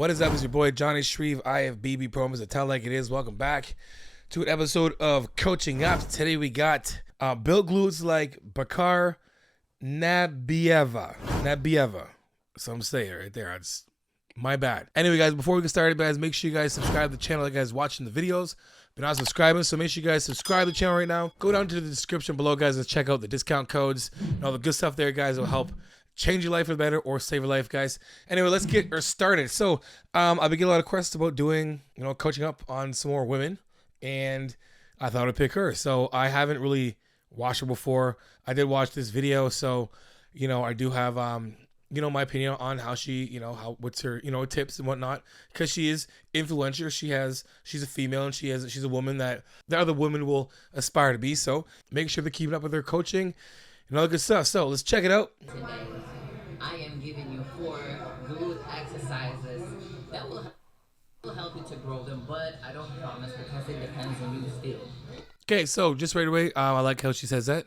What is up? It's your boy Jonni.shreve. I have BB Promos to tell like it is. Welcome back to an episode of Coaching Up. Today we got built glutes like Bakhar Nabieva. Some say it right there. It's my bad. Anyway, guys, before we get started, guys, make sure you guys subscribe to the channel. You guys watching the videos, but not subscribing. So make sure you guys subscribe to the channel right now. Go down to the description below, guys, and check out the discount codes and all the good stuff there, guys. It will help change your life for the better or save your life, guys. Anyway, let's get her started. So I've been getting a lot of questions about doing, coaching up on some more women, and I thought I'd pick her. So I haven't really watched her before. I did watch this video, so I do have my opinion on how she, what's her, tips and whatnot, because she is influential. She's a female, and she's a woman that the other women will aspire to be. So make sure to keep up with her coaching and all the good stuff. So let's check it out. Today, I am giving you 4 glute exercises that will help you to grow them, but I don't promise because it depends on you still. Okay, so just right away, I like how she says that.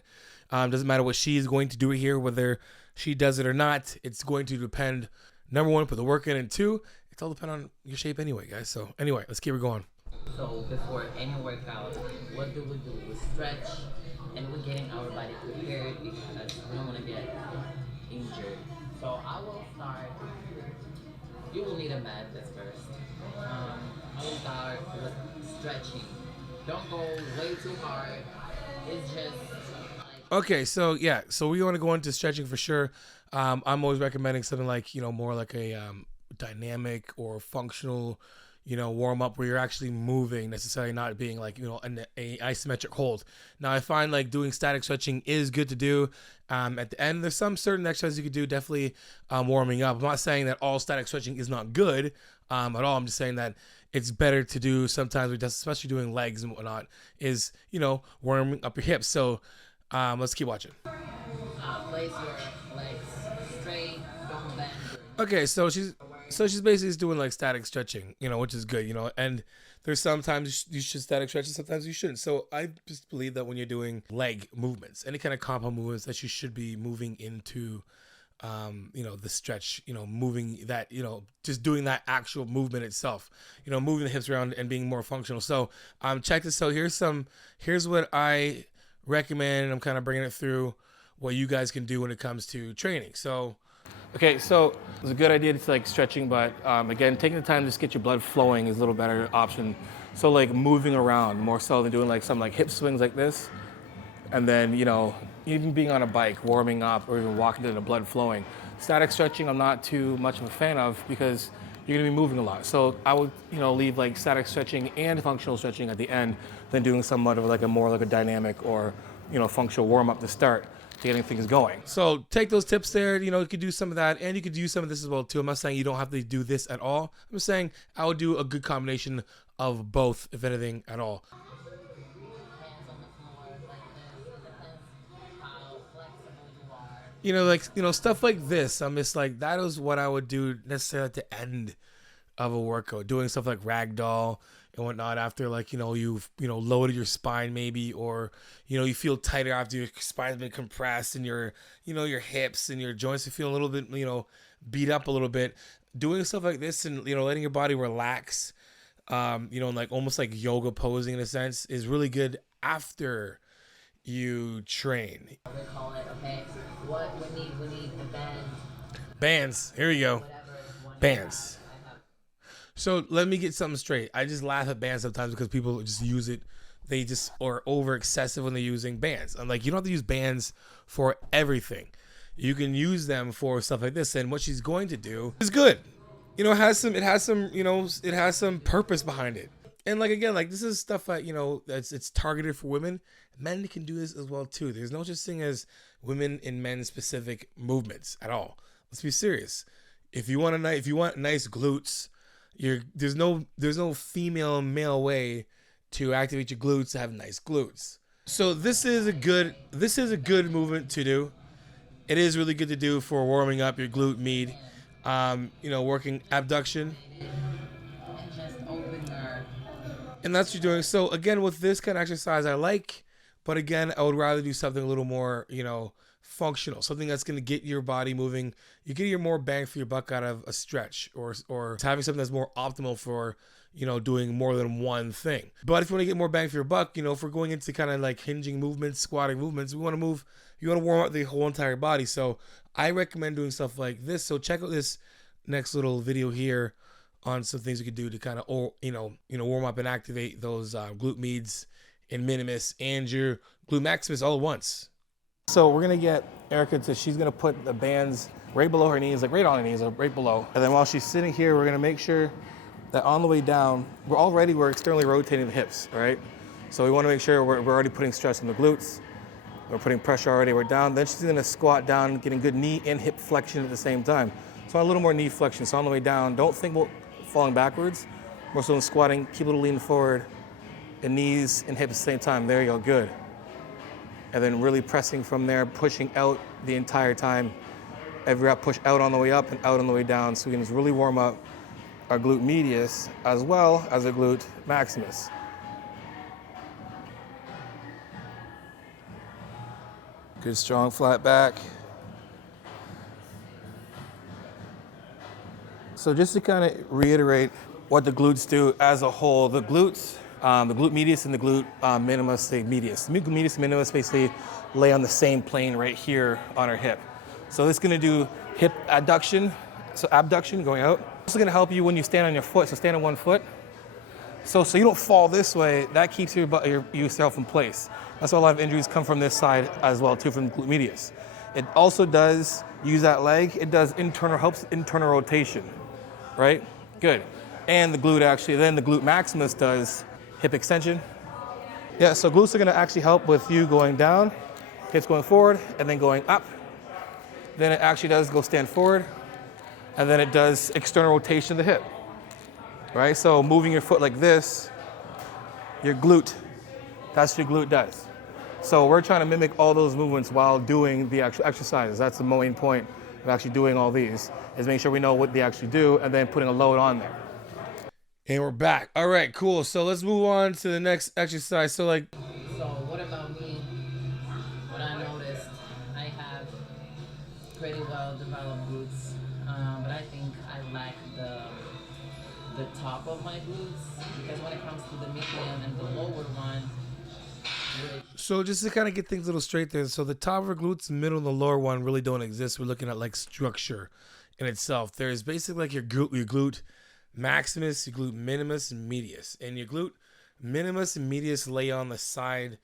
Doesn't matter what she is going to do here, whether she does it or not. It's going to depend, number 1, put the work in, and 2, it's all depend on your shape anyway, guys. So anyway, let's keep it going. So before any workout, what do? We stretch, and we're getting our body prepared because we don't want to get injured. So I will start. You will need a mat first. I will start with stretching. Don't go way too hard. It's just okay. So yeah, so we want to go into stretching for sure. I'm always recommending something like more like a dynamic or functional warm up where you're actually moving, necessarily not being like an isometric hold. Now I find like doing static stretching is good to do at the end. There's some certain exercises you could do, definitely warming up. I'm not saying that all static stretching is not good at all. I'm just saying that it's better to do sometimes, especially doing legs and whatnot, is warming up your hips. So let's keep watching. Place your legs straight, don't bend. Okay, so she's basically doing like static stretching, which is good, and there's sometimes you should static stretch and sometimes you shouldn't. So I just believe that when you're doing leg movements, any kind of compound movements, that you should be moving into, the stretch, moving that, just doing that actual movement itself, moving the hips around and being more functional. So check this out. Here's what I recommend. I'm kind of bringing it through what you guys can do when it comes to training. So okay, so it's a good idea to like stretching, but again, taking the time to just get your blood flowing is a little better option. So like moving around more so than doing like some like hip swings like this, and then even being on a bike, warming up, or even walking to the blood flowing. Static stretching, I'm not too much of a fan of because you're gonna be moving a lot. So I would leave like static stretching and functional stretching at the end, then doing somewhat of like a more like a dynamic or functional warm up to start, getting things going. So take those tips there. You could do some of that, and you could do some of this as well too. I'm not saying you don't have to do this at all. I'm just saying I would do a good combination of both, if anything at all. Stuff like this. I'm just like, that is what I would do necessarily at the end of a workout, doing stuff like ragdoll and whatnot after you've loaded your spine maybe, or you feel tighter after your spine's been compressed, and your hips and your joints feel a little bit beat up a little bit. Doing stuff like this and letting your body relax, like almost like yoga posing in a sense, is really good after you train. They call it, okay, what we need the band. Bands. Here we go. Bands. So let me get something straight. I just laugh at bands sometimes because people just use it. They just are over excessive when they're using bands. I'm like, you don't have to use bands for everything. You can use them for stuff like this. And what she's going to do is good. It has some purpose behind it. And this is stuff that, it's targeted for women. Men can do this as well too. There's no such thing as women and men specific movements at all. Let's be serious. If you want nice glutes, there's no female male way to activate your glutes to have nice glutes. So this is a good movement to do. It is really good to do for warming up your glute med. Working abduction. And that's what you're doing. So again, with this kind of exercise, I like, but again, I would rather do something a little more, functional, something that's going to get your body moving. You get your more bang for your buck out of a stretch, or having something that's more optimal for, you know, doing more than one thing. But if you want to get more bang for your buck, you know, if we're going into kind of like hinging movements, squatting movements, we want to move, you want to warm up the whole entire body. So I recommend doing stuff like this. So check out this next little video here on some things you could do to kind of, warm up and activate those glute medius and minimus and your glute maximus all at once. So we're gonna get Erica to, she's gonna put the bands right below her knees, like right on her knees, or right below. And then while she's sitting here, we're gonna make sure that on the way down, we're externally rotating the hips, right? So we wanna make sure we're already putting stress on the glutes. We're putting pressure already, we're down. Then she's gonna squat down, getting good knee and hip flexion at the same time. So a little more knee flexion. So on the way down, don't think about falling backwards. We're still squatting, keep a little lean forward, and knees and hips at the same time. There you go, good. And then really pressing from there, pushing out the entire time. Every rep, push out on the way up and out on the way down. So we can just really warm up our glute medius as well as our glute maximus. Good strong flat back. So just to kind of reiterate what the glutes do as a whole, the glutes, the glute medius and the glute minimus, the medius. The glute medius and minimus basically lay on the same plane right here on our hip. So this is gonna do hip adduction, so abduction going out. It's gonna help you when you stand on your foot, so stand on one foot. So you don't fall this way, that keeps yourself in place. That's why a lot of injuries come from this side as well too, from the glute medius. It also does use that leg, it does helps internal rotation, right? Good. And the glute maximus does hip extension. Yeah, so glutes are gonna actually help with you going down, hips going forward, and then going up. Then it actually does go stand forward, and then it does external rotation of the hip, right? So moving your foot like this, your glute, that's what your glute does. So we're trying to mimic all those movements while doing the actual exercises. That's the main point of actually doing all these, is making sure we know what they actually do and then putting a load on there. And we're back. All right, cool. So let's move on to the next exercise. So what about me? What I noticed, I have pretty well developed glutes, but I think I lack the top of my glutes, because when it comes to the medium and the lower one, So just to kind of get things a little straight there. So the top of our glutes, the middle and the lower one really don't exist. We're looking at like structure in itself. There's basically like your glute maximus, your glute minimus, and medius. And your glute minimus and medius lay on the side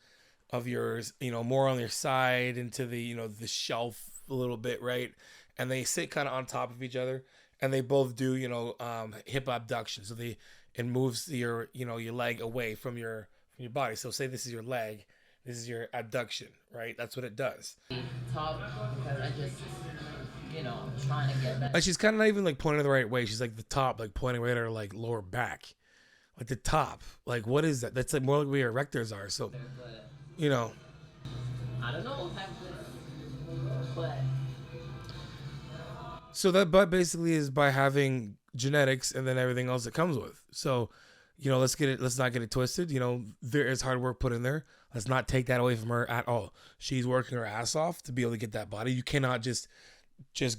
of yours, more on your side into the, the shelf a little bit, right? And they sit kind of on top of each other, and they both do, hip abduction. So it moves your, your leg away from your body. So say this is your leg, this is your abduction, right? That's what it does. top, because I just, I'm trying to get that. And she's kind of not even like pointing the right way. She's like the top, like pointing right at her like lower back, like the top. Like what is that? That's like more like where your erectors are. So, I don't know, but. So that butt basically is by having genetics and then everything else that comes with. So, let's not get it twisted. There is hard work put in there. Let's not take that away from her at all. She's working her ass off to be able to get that body. You cannot just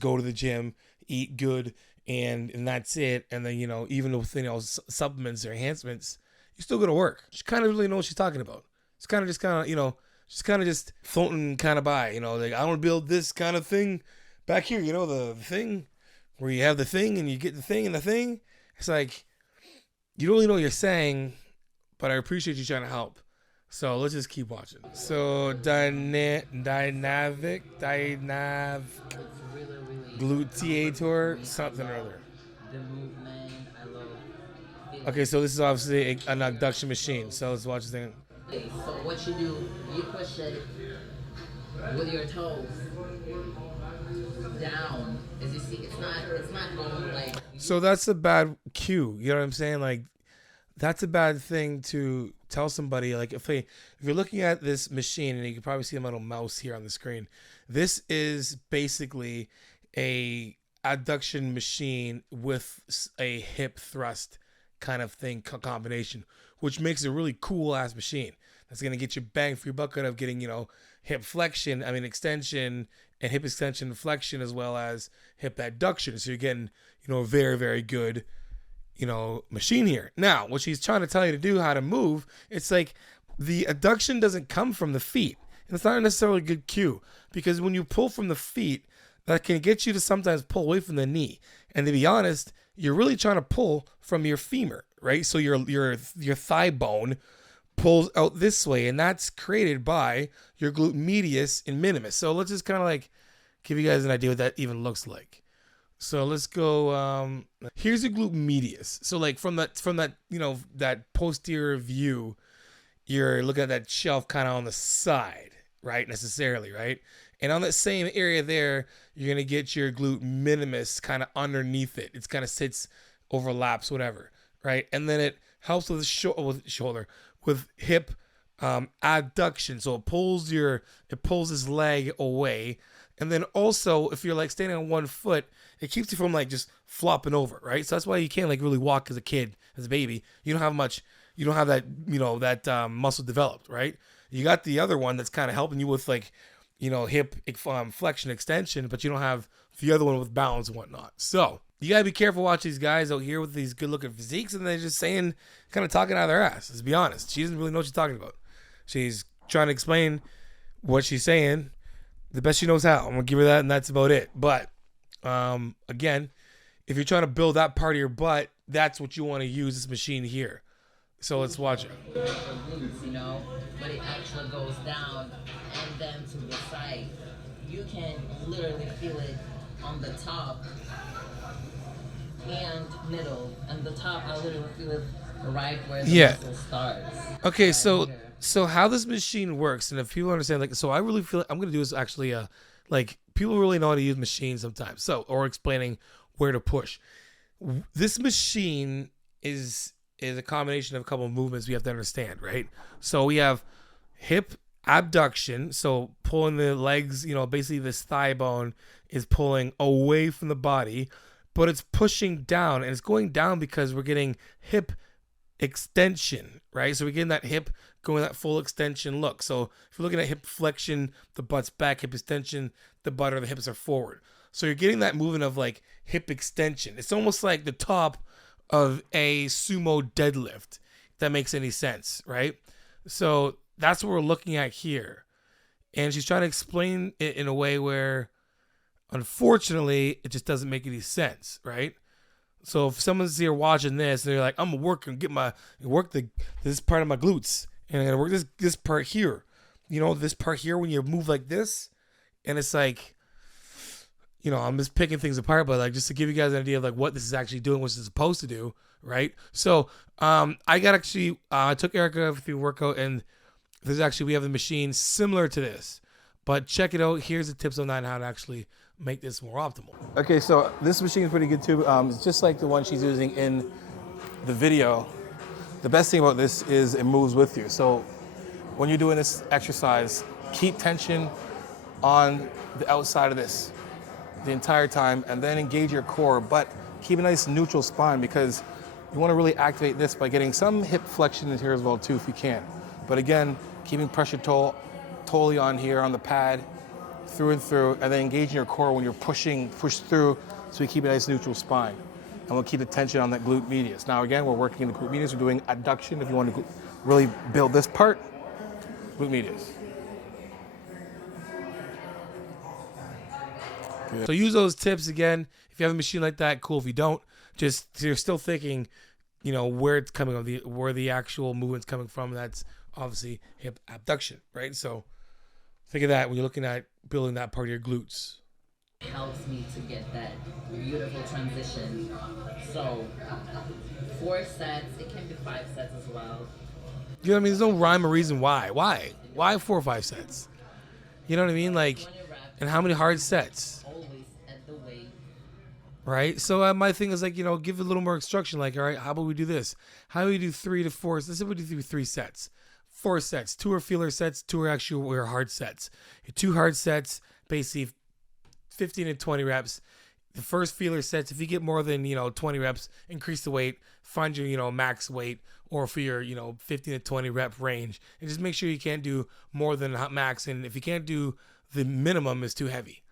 go to the gym, eat good, and that's it. And then, even with, supplements or enhancements, you still go to work. She kind of really knows what she's talking about. It's kind of she's kind of just floating kind of by, like, I want to build this kind of thing back here, the thing where you have the thing and you get the thing and the thing. It's like, you don't really know what you're saying, but I appreciate you trying to help. So let's just keep watching. So dynamic gluteator something or other. The movement, I love. Okay, so this is obviously an abduction machine. So let's watch this thing. So what you do, you push it with your toes down. As you see, it's not going like. So that's a bad cue. You know what I'm saying? Like, that's a bad thing to tell somebody. Like, if you're looking at this machine, and you can probably see a little mouse here on the screen, this is basically a adduction machine with a hip thrust kind of thing combination, which makes a really cool ass machine. That's gonna get you bang for your buck out of getting, hip flexion, extension and hip extension flexion, as well as hip adduction. So you're getting, a very, very good, machine here. Now, what she's trying to tell you to do, how to move, it's like the adduction doesn't come from the feet. And it's not necessarily a good cue, because when you pull from the feet, that can get you to sometimes pull away from the knee. And to be honest, you're really trying to pull from your femur, right? So your thigh bone pulls out this way, and that's created by your glute medius and minimus. So let's just kind of like give you guys an idea what that even looks like. So let's go. Here's your glute medius. So like from that that posterior view, you're looking at that shelf kind of on the side, right? Necessarily, right? And on that same area there, you're gonna get your glute minimus kind of underneath it. It's kind of sits, overlaps, whatever, right? And then it helps with shoulder, with hip adduction. So it pulls this leg away. And then also, if you're like standing on one foot, it keeps you from like just flopping over, right? So that's why you can't like really walk as a kid, as a baby. You don't have that, that muscle developed, right? You got the other one that's kind of helping you with like, hip flexion extension, but you don't have the other one with balance and whatnot. So you gotta be careful watching these guys out here with these good looking physiques, and they're just saying, kind of talking out of their ass. Let's be honest. She doesn't really know what she's talking about. She's trying to explain what she's saying the best she knows how. I'm gonna give her that, and that's about it. But again, if you're trying to build that part of your butt, that's what you want to use this machine here. So let's watch it. Glutes, but it actually goes down and then to the side. You can literally feel it on the top and middle. And the top, I literally feel it right where the muscle starts. Okay, right so how this machine works, and if people understand, like, so I really feel I'm gonna do is actually like people really know how to use machines sometimes. So, or explaining where to push. This machine is a combination of a couple of movements we have to understand, right? So we have hip abduction, so pulling the legs, basically this thigh bone is pulling away from the body, but it's pushing down, and it's going down because we're getting hip extension, right? So we're getting that hip going that full extension look. So if you're looking at hip flexion, the butt's back, hip extension, the butt or the hips are forward. So you're getting that movement of like hip extension. It's almost like the top of a sumo deadlift, if that makes any sense, right? So that's what we're looking at here. And she's trying to explain it in a way where, unfortunately, it just doesn't make any sense, right? So if someone's here watching this, and they're like, I'm gonna work this part of my glutes, and I'm gonna work this part here. This part here when you move like this, and it's like, I'm just picking things apart, but like just to give you guys an idea of like what this is actually doing, what it's supposed to do, right? So I took Erica through workout, and we have the machine similar to this, but check it out. Here's the tips on that and how to actually make this more optimal. Okay, so this machine is pretty good too. It's just like the one she's using in the video. The best thing about this is it moves with you. So when you're doing this exercise, keep tension on the outside of this the entire time, and then engage your core, but keep a nice neutral spine, because you want to really activate this by getting some hip flexion in here as well too, if you can. But again, keeping pressure totally on here on the pad, through and through, and then engaging your core when you're push through, so we keep a nice neutral spine. And we'll keep the tension on that glute medius. Now again, we're working in the glute medius, we're doing adduction. If you want to really build this part, glute medius. Good. So use those tips again. If you have a machine like that, cool. If you don't, just you're still thinking, where it's coming from, where the actual movement's coming from. That's obviously hip abduction, right? So think of that when you're looking at building that part of your glutes. It helps me to get that beautiful transition. So 4 sets, it can be 5 sets as well. There's no rhyme or reason why. Why 4 or 5 sets? You know what I mean? Like, and how many hard sets? Always at the weight. Right? So my thing is like, give a little more instruction. Like, all right, how about we do this? How do we do 3 to 4? Let's say we do 3 sets. 4 sets. 2 are feeler sets. 2 are actual hard sets. 2 hard sets, basically 15 to 20 reps. the first feeler sets, if you get more than, 20 reps, increase the weight, find your, max weight, or for your, 15 to 20 rep range, and just make sure you can't do more than max. And if you can't do the minimum, is too heavy.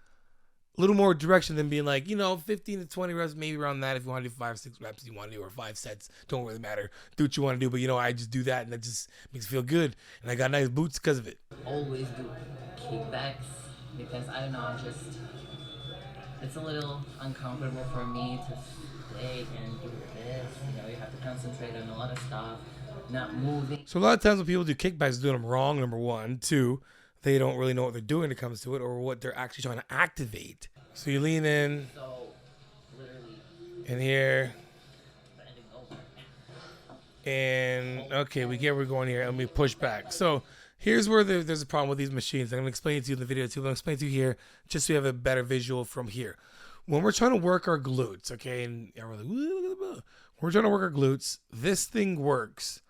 A little more direction than being like, 15 to 20 reps, maybe around that. If you want to do 5, 6 reps, you want to do, or 5 sets, don't really matter. Do what you want to do, but I just do that, and it just makes me feel good, and I got nice boots because of it. Always do kickbacks because I don't know, it's a little uncomfortable for me to play and do this. You have to concentrate on a lot of stuff, not moving. So a lot of times when people do kickbacks, doing them wrong, number one. Two, they don't really know what they're doing when it comes to it, or what they're actually trying to activate. So you lean in, So, literally, in here, bending over. and okay, we get where we're going here, and we push back. So here's where there's a problem with these machines. I'm going to explain it to you in the video too, but I'm going to explain it to you here just so you have a better visual from here. When we're trying to work our glutes, okay, and we're trying to work our glutes, this thing works,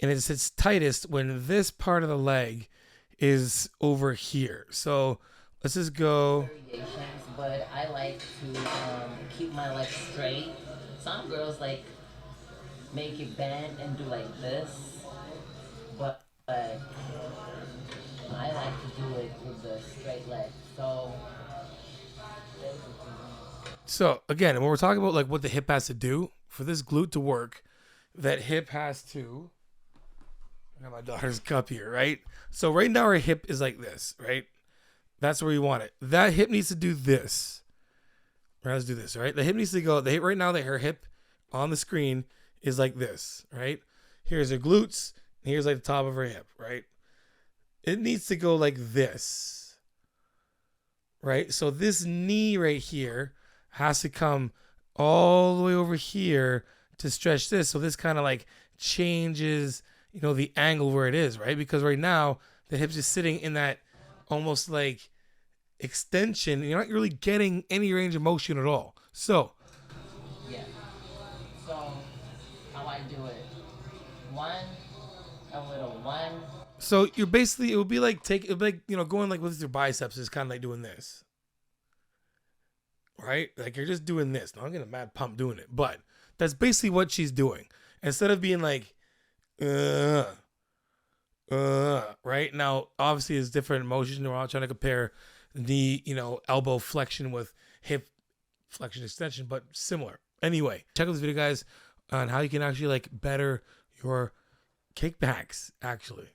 and it's its tightest when this part of the leg is over here. So let's just go. Variations, but I like to keep my legs straight. Some girls make it bend and do like this, but I like to do it with the straight leg. So again, when we're talking about what the hip has to do for this glute to work, that hip has to. I got my daughter's cup here, right? So right now our hip is like this, right? That's where you want it. That hip needs to do this. Right, let's do this, right? The hip needs to go. The hip right now, that her hip on the screen is like this, right? Here's her glutes. And here's the top of her hip, right? It needs to go like this, right? So this knee right here has to come all the way over here to stretch this. So this kind of changes, the angle where it is, right? Because right now the hip's just sitting in that almost extension. You're not really getting any range of motion at all. So yeah. So how I do it? A little one. So you're basically, it would be going with your biceps is kind of like doing this, right? You're just doing this. Now I'm getting a mad pump doing it, but that's basically what she's doing. Instead of being right now, obviously it's different motion. We're all trying to compare the, elbow flexion with hip flexion extension, but similar. Anyway, check out this video, guys, on how you can actually better your kickbacks, actually.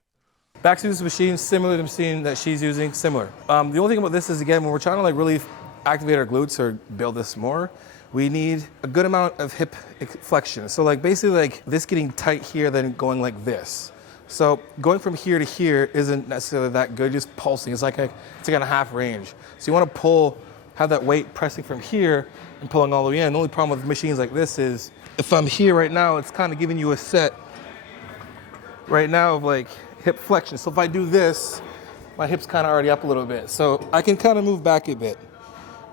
Back to this machine, similar to the machine that she's using, similar. The only thing about this is, again, when we're trying to really activate our glutes or build this more, we need a good amount of hip flexion. So basically this getting tight here, then going like this. So going from here to here isn't necessarily that good, just pulsing. It's like it's on a half range. So you want to have that weight pressing from here and pulling all the way in. The only problem with machines like this is if I'm here right now, it's kind of giving you a set right now of hip flexion. So if I do this, my hip's kind of already up a little bit. So I can kind of move back a bit,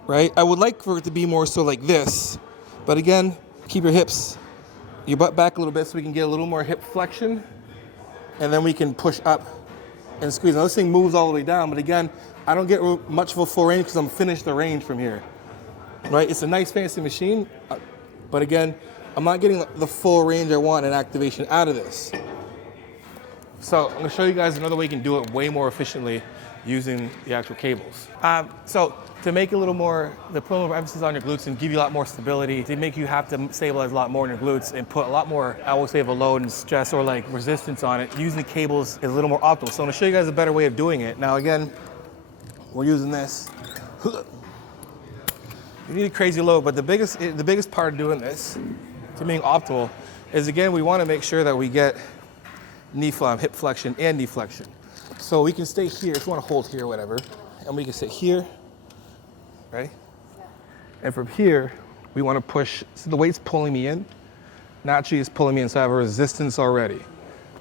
right? I would like for it to be more so like this, but again, keep your butt back a little bit so we can get a little more hip flexion, and then we can push up and squeeze. Now this thing moves all the way down, but again, I don't get much of a full range because I'm finished the range from here, right? It's a nice fancy machine, but again, I'm not getting the full range I want and activation out of this. So I'm gonna show you guys another way you can do it way more efficiently using the actual cables. So to make it a little more, to put a little more emphasis on your glutes and give you a lot more stability, to make you have to stabilize a lot more in your glutes and put a lot more, I will say, of a load and stress or resistance on it, using the cables is a little more optimal. So I'm gonna show you guys a better way of doing it. Now again, we're using this. You need a crazy load, but the biggest part of doing this to being optimal is, again, we wanna make sure that we get hip flexion and knee flexion. So we can stay here, if you want to hold here, whatever, and we can sit here, right? And from here, we want to push, so the weight's pulling me in, naturally it's pulling me in, so I have a resistance already,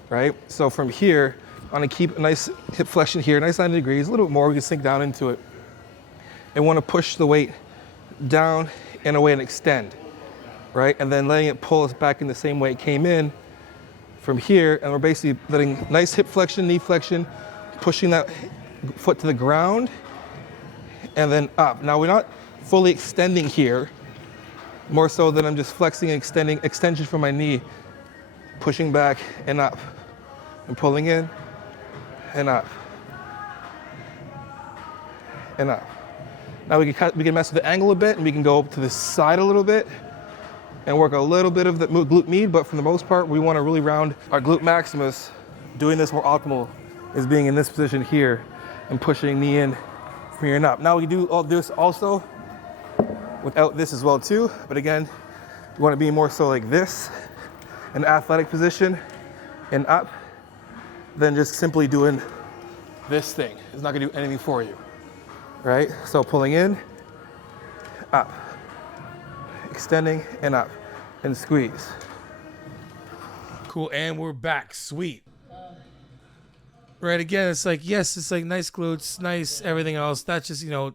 right? So from here, I want to keep a nice hip flexion here, nice 90 degrees, a little bit more, we can sink down into it. And want to push the weight down and away and extend, right? And then letting it pull us back in the same way it came in, from here, and we're basically letting nice hip flexion, knee flexion, pushing that foot to the ground, and then up. Now we're not fully extending here, more so than I'm just flexing and extending, extension from my knee, pushing back and up, and pulling in, and up, and up. Now we can mess with the angle a bit, and we can go to the side a little bit, and work a little bit of the glute med, but for the most part, we want to really round our glute maximus. Doing this more optimal is being in this position here, and pushing knee in from here and up. Now we do all this also without this as well too, but again, you want to be more so like this, an athletic position, and up, than just simply doing this thing. It's not gonna do anything for you, right? So pulling in, up, extending and up, and squeeze. Cool, and we're back, sweet. Right, again, it's like, yes, it's like nice glutes, nice everything else. That's just, you know,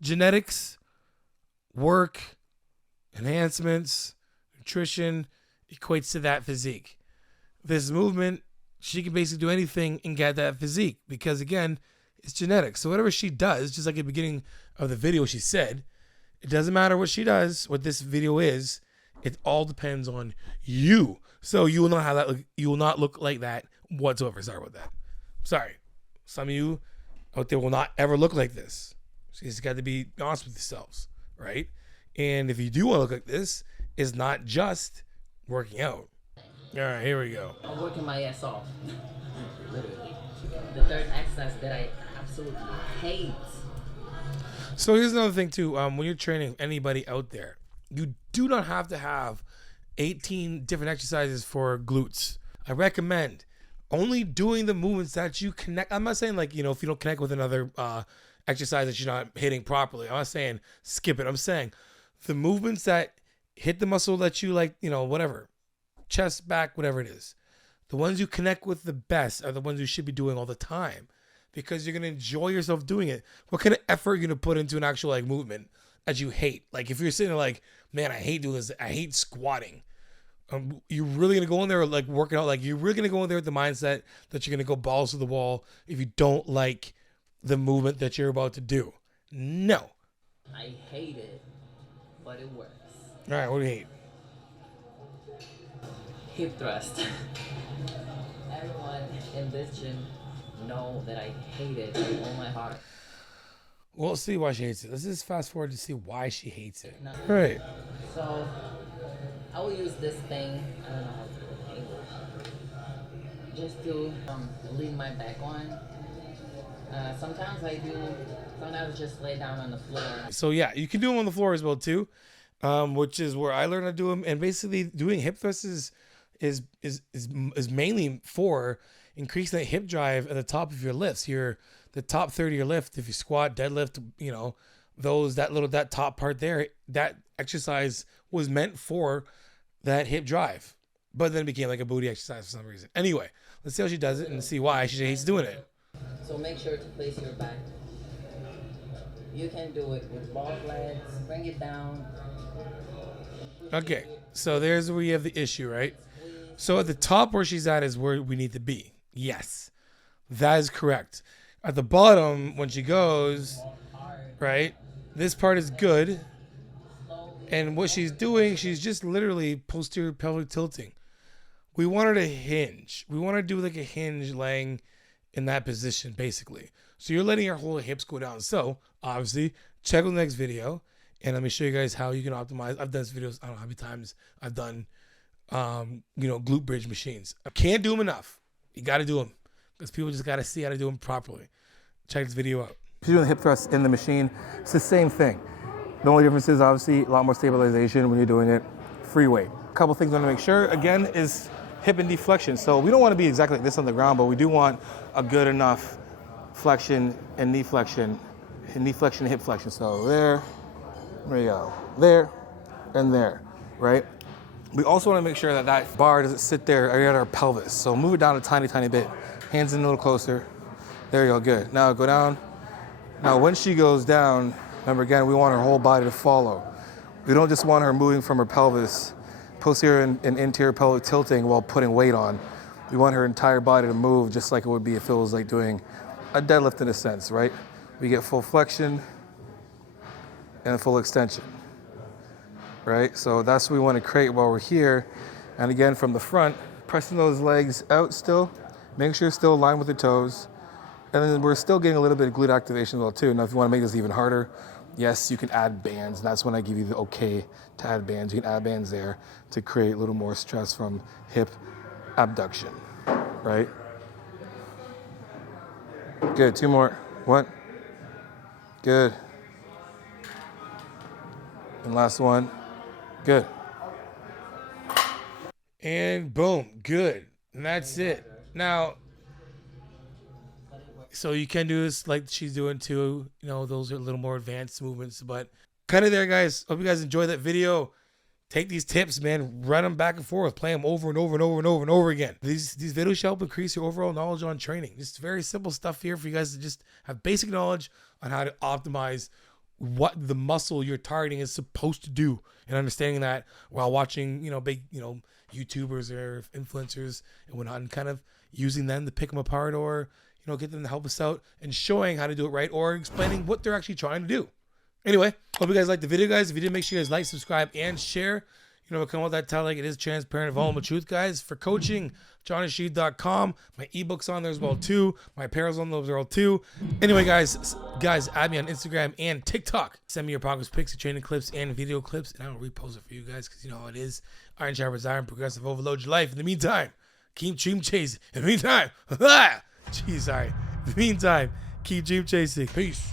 genetics, work, enhancements, nutrition equates to that physique. This movement, she can basically do anything and get that physique because, again, it's genetics. So whatever she does, just like at the beginning of the video she said, it doesn't matter what she does, what this video is, it all depends on you. So you will not have that look, you will not look like that whatsoever. Sorry about that. Sorry. Some of you out there will not ever look like this. So you just got to be honest with yourselves, right? And if you do want to look like this, it's not just working out. All right, here we go. I'm working my ass off. Literally. The third exercise that I absolutely hate. So here's another thing too. When you're training anybody out there, you do not have to have 18 different exercises for glutes. I recommend only doing the movements that you connect. I'm not saying like, you know, if you don't connect with another exercise that you're not hitting properly, I'm not saying skip it. I'm saying the movements that hit the muscle that you like, you know, whatever, chest, back, whatever it is. The ones you connect with the best are the ones you should be doing all the time because you're going to enjoy yourself doing it. What kind of effort are you going to put into an actual like movement that you hate? Like if you're sitting there like, man, I hate doing this. I hate squatting. You're really going to go in there like working out. Like you're really going to go in there with the mindset that you're going to go balls to the wall if you don't like the movement that you're about to do. No. I hate it, but it works. All right, what do you hate? Hip thrust. Everyone in this gym know that I hate it with all my heart. We'll see why she hates it. Let's just fast forward to see why she hates it. No. All right. So I will use this thing. I don't know how to put it. Just to lean my back on. Sometimes I do. Sometimes just lay down on the floor. So yeah, you can do them on the floor as well too, which is where I learned to do them. And basically, doing hip thrusts is mainly for increasing that hip drive at the top of your lifts. The top third of your lift. If you squat, deadlift, you know, that top part there, that exercise was meant for that hip drive, but then it became like a booty exercise for some reason. Anyway, let's see how she does it and see why she hates doing it. So make sure to place your back. You can do it with ball legs. Bring it down. Okay, so there's where you have the issue, right? So at the top where she's at is where we need to be. Yes, that is correct. At the bottom, when she goes, right, this part is good. And what she's doing, she's just literally posterior pelvic tilting. We want her to hinge. We want her to do like a hinge laying in that position, basically. So you're letting your whole hips go down. So obviously, check out the next video. And let me show you guys how you can optimize. I've done this videos, I don't know how many times I've done, glute bridge machines. I can't do them enough. You got to do them because people just got to see how to do them properly. Check this video out. If you're doing the hip thrusts in the machine, it's the same thing. The only difference is obviously a lot more stabilization when you're doing it free weight. A couple things I want to make sure, again, is hip and deflection. So we don't want to be exactly like this on the ground, but we do want a good enough flexion and knee flexion, and hip flexion. So there we go, there, and there, right? We also want to make sure that that bar doesn't sit there right at our pelvis. So move it down a tiny, tiny bit. Hands in a little closer. There you go, good. Now go down. Now when she goes down, remember again, we want her whole body to follow. We don't just want her moving from her pelvis, posterior and interior pelvic tilting while putting weight on. We want her entire body to move just like it would be if it was like doing a deadlift in a sense, right? We get full flexion and full extension, right? So that's what we want to create while we're here. And again, from the front, pressing those legs out still, make sure you're still aligned with the toes. And then we're still getting a little bit of glute activation as well too. Now, if you want to make this even harder, yes, you can add bands. And that's when I give you the okay to add bands. You can add bands there to create a little more stress from hip abduction, right? Good, 2 more. 1. Good. And last one. Good. And boom, good. And that's it. Now, so you can do this like she's doing too. You know, those are a little more advanced movements, but kind of there, guys. Hope you guys enjoyed that video. Take these tips, man, run them back and forth, play them over and over and over and over and over again. These videos should help increase your overall knowledge on training. Just very simple stuff here for you guys to just have basic knowledge on how to optimize what the muscle you're targeting is supposed to do, and understanding that while watching, big, YouTubers or influencers and whatnot, and kind of using them to pick them apart, or, get them to help us out and showing how to do it right, or explaining what they're actually trying to do. Anyway, hope you guys liked the video, guys. If you did, make sure you guys like, subscribe, and share. Come with that tell like it is transparent, vulnerable truth, guys. For coaching, jonni.shreve.com. My ebook's on there as well too. My apparel's on those all too. Anyway, guys, add me on Instagram and TikTok. Send me your progress pics, training clips, and video clips, and I'll repost it for you guys, because you know how it is. Iron sharpens iron, progressive overload your life. In the meantime, keep dream chasing. In the meantime, jeez, sorry. In the meantime, keep dream chasing. Peace.